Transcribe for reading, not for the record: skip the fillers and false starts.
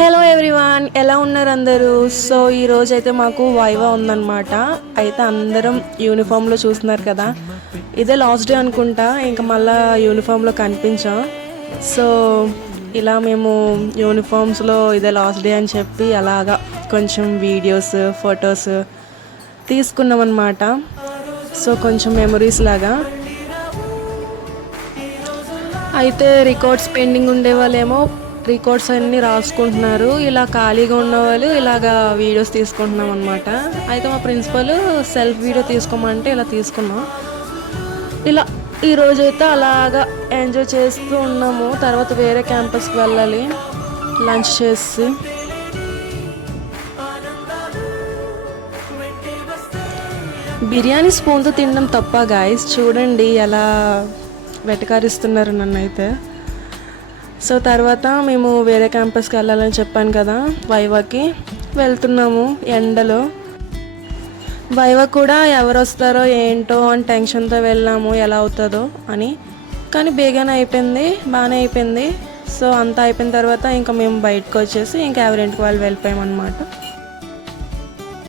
Hello everyone, ఎలా ఉన్నారు అందరూ? సో ఈరోజు అయితే మాకు వైవా ఉందన్నమాట. అయితే అందరం యూనిఫామ్లో చూస్తున్నారు కదా, ఇదే లాస్ట్ డే అనుకుంటా. ఇంకా మళ్ళీ యూనిఫామ్లో కనిపించాం. సో ఇలా మేము యూనిఫామ్స్లో ఇదే లాస్ట్ డే అని చెప్పి అలాగా కొంచెం వీడియోస్ ఫొటోస్ తీసుకున్నాం అన్నమాట. సో కొంచెం మెమరీస్ లాగా. అయితే రికార్డ్స్ పెండింగ్ ఉండే వాళ్ళేమో రికార్డ్స్ అన్నీ రాసుకుంటున్నారు, ఇలా ఖాళీగా ఉన్న వాళ్ళు ఇలాగా వీడియోస్ తీసుకుంటున్నాం అనమాట. అయితే మా ప్రిన్సిపల్ సెల్ఫ్ వీడియో తీసుకోమంటే ఇలా తీసుకున్నాం. ఇలా ఈరోజైతే అలాగా ఎంజాయ్ చేస్తూ ఉన్నాము. తర్వాత వేరే క్యాంపస్కి వెళ్ళాలి లంచ్ చేసి. బిర్యానీ స్పూన్తో తినడం తప్ప గాయస్, చూడండి ఎలా వెటకారిస్తున్నారు నన్ను అయితే. సో తర్వాత మేము వేరే క్యాంపస్కి వెళ్ళాలని చెప్పాను కదా, వైవాకి వెళ్తున్నాము ఎండలో. వైవా కూడా ఎవరు వస్తారో ఏంటో అని టెన్షన్తో వెళ్ళాము, ఎలా అవుతుందో అని. కానీ బేగానే అయిపోయింది, బాగానే అయిపోయింది. సో అంతా అయిపోయిన తర్వాత ఇంకా మేము బయటకు వచ్చేసి ఇంకా ఎవరింటికి వాళ్ళు వెళ్ళిపోయామన్నమాట.